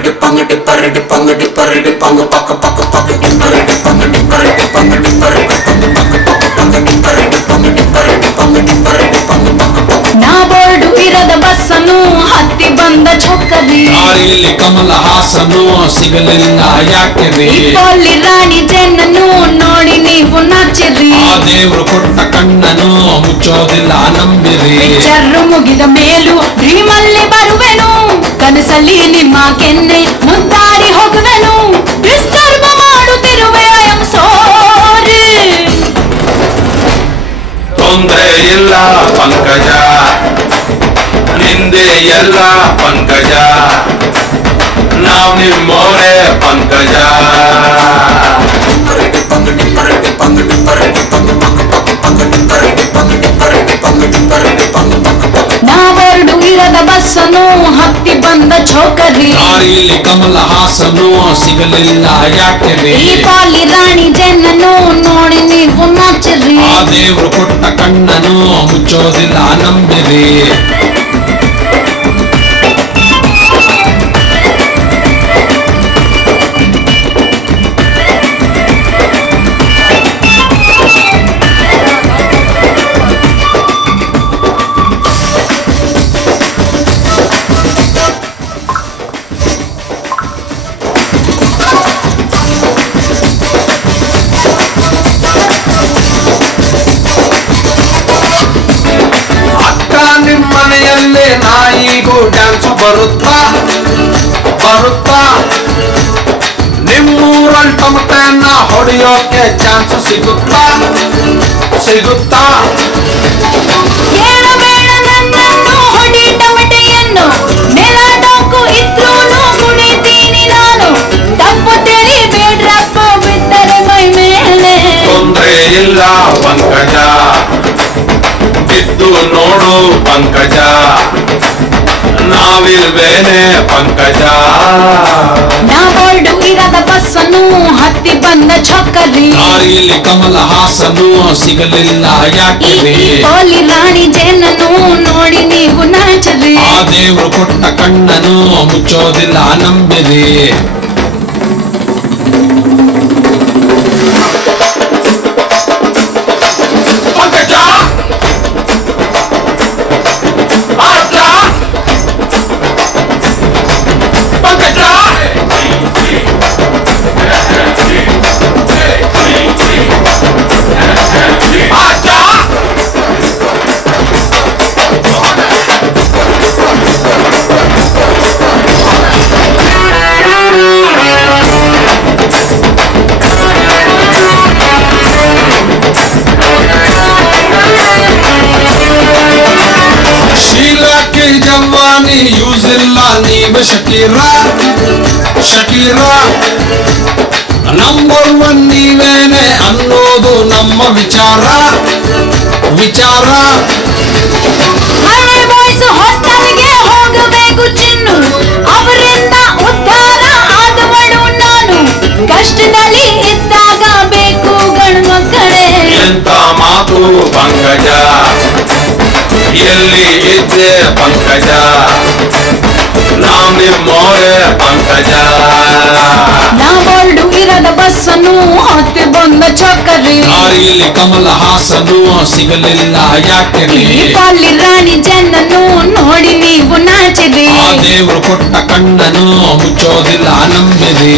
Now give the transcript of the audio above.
பரடி பங்கடி பரடி பங்கடி பரடி பங்கு பக்க பக்க பக்க பரடி பங்கடி பரடி பங்கடி பரடி பங்கு ಚೊಕ್ಕರಿ ದಾರಿಲಿ ಕಮಲ ಹಾಸನು ಸಿಗಲಿಲ್ಲ ಯಾಕೆ ರೀ ಇಪ್ಪಲ್ಲಿ ರಾಣಿ ಜನ್ನನ್ನು ನೋಡಿ ನೀವು ನಾಚಿರಿ ಆ ದೇವ್ರು ಕೊಟ್ಟ ಕಣ್ಣನು ಮುಚ್ಚೋದಿಲ್ಲ ನಂಬಿರಿ ಪಿಕ್ಚರ್ ಮುಗಿದ ಮೇಲೂ ಡ್ರೀಮಲ್ಲಿ ಬರುವೆನು ಕನಸಲ್ಲಿ ನಿಮ್ಮ ಕೆನ್ನೆ ಮುದ್ದಾಡಿ ಹೋಗುವೆನು ಡಿಸ್ಟರ್ಬ್ ಮಾಡುತ್ತಿರುವೆ ಐ ಆಮ್ ಸಾರಿ ತೊಂದ್ರೆ ಇಲ್ಲ ಪಂಕಜ ನಿಂದೆ ಎಲ್ಲ ಪಂಕಜ ನಾವ್ ನಿಮ್ಮೋರೆ ಪಂಕಜ ಡಿಪ್ಪಂಗ ಡಿಪ್ಪರ ಡಿಪ್ಪಂಗ ಡಿಪ್ಪರ ಡಿಪ್ಪಂಗ ಪಕ್ಕ ಪಕ್ಕ ಪಕ್ಕ ಡಿಪ್ಪರ ಡಿಪ್ಪಂಗ ಡಿಪ್ಪರ ಡಿಪ್ಪಂಗ ಡಿಪ್ಪರ ಡಿಪ್ಪಂಗ ಪಕ್ಕ ಪಕ್ಕ ನಾ ಬೋರ್ಡು ಇರದ ಬಸ್ಸನ್ನು ಹತ್ತಿ ಬಂದ ಚೌಕರಿ ದಾರಿಲಿ ಕಮಲ ಹಾಸನು ಸಿಗಲಿಲ್ಲ ಯಾಕೆ ರೀ ಈ ಪಾಲಿ ರಾಣಿ ಜನ್ನನ್ನು ನೋಡಿ ನೀವು ನಾಚಿರಿ ಆ ದೇವ್ರು ಕೊಟ್ಟ ಕಣ್ಣನು ಮುಚ್ಚೋದಿಲ್ಲ ನಂಬಿರಿ ಬರುತ್ತಾ? ಬರುತ್ತಾ? ನಿಮ್ಮೂರಲ್ಲಿ ಟಮಟೆಯನ್ನ ಹೊಡೆಯೋಕೆ ಚಾನ್ಸ್ ಸಿಗುತ್ತಾ? ಸಿಗುತ್ತಾ? ತೊಂದ್ರೆ ಇಲ್ಲ ಪಂಕಜ. ಬಿದ್ದು ನೋಡು ಪಂಕಜ. ನಾವಿಲ್ವೇನೆ ಪಂಕಜ? ನಾ ಬೋರ್ಡು ಇರದ ಬಸ್ಸನ್ನು ಹತ್ತಿ ಬಂದ ಚಕ್ಕಲಿ ದಾರಿಲಿ ಕಮಲ ಹಾಸನು ಸಿಗಲಿಲ್ಲ ಯಾಕೆ? ಕೋಲಿ ರಾಣಿ ಜೇನನ್ನು ನೋಡಿ ನೀವು ನಾಚಲಿ ಆ ದೇವರು ಕೊಟ್ಟ ಕಣ್ಣನು ಮುಚ್ಚೋದಿಲ್ಲ ನಂಬಿರಿ. ಜವಾನಿ ಯೂಸ್ ಇಲ್ಲ ನೀವ ಶಕೀರ ಶಕೀರ ನಂಬರ್ ಒನ್ ನೀವೇನೆ ಅನ್ನೋದು ನಮ್ಮ ವಿಚಾರ ವಿಚಾರ ಹೋಗಬೇಕು ಚಿನ್ನು. ಅವರಿಂದ ಉದ್ಧಾರ ಆದವಳು ನಾನು. ಕಷ್ಟದಲ್ಲಿ ಇದ್ದಾಗ ಬೇಕು ಗಂಡ್ಮಕ್ಕಳೇ. ಎಂತ ಮಾತು ಪಂಕಜ. ಎಲ್ಲಿ ಇದ್ದೆ ಪಂಕಜ ನಾವ್ ನಿಮ್ಮೋರೆ ಪಂಕಜ ನಾ ಬೋಲ್ಡು ಇರದ ಬಸ್ಸನ್ನು ಹತ್ತಿ ಬಂದ ಚಕ್ಕರಿ ದಾರಿಲಿ ಕಮಲ ಹಾಸನು ಸಿಗಲಿಲ್ಲ ಯಾಕೆ ರೀ ಈ ಪಾಲಿ ರಾಣಿ ಜನ್ನನ್ನು ನೋಡಿ ನೀವು ನಾಚಿರಿ ಆ ದೇವ್ರು ಕೊಟ್ಟ ಕಣ್ಣನು ಮುಚ್ಚೋದಿಲ್ಲ ನಂಬಿರಿ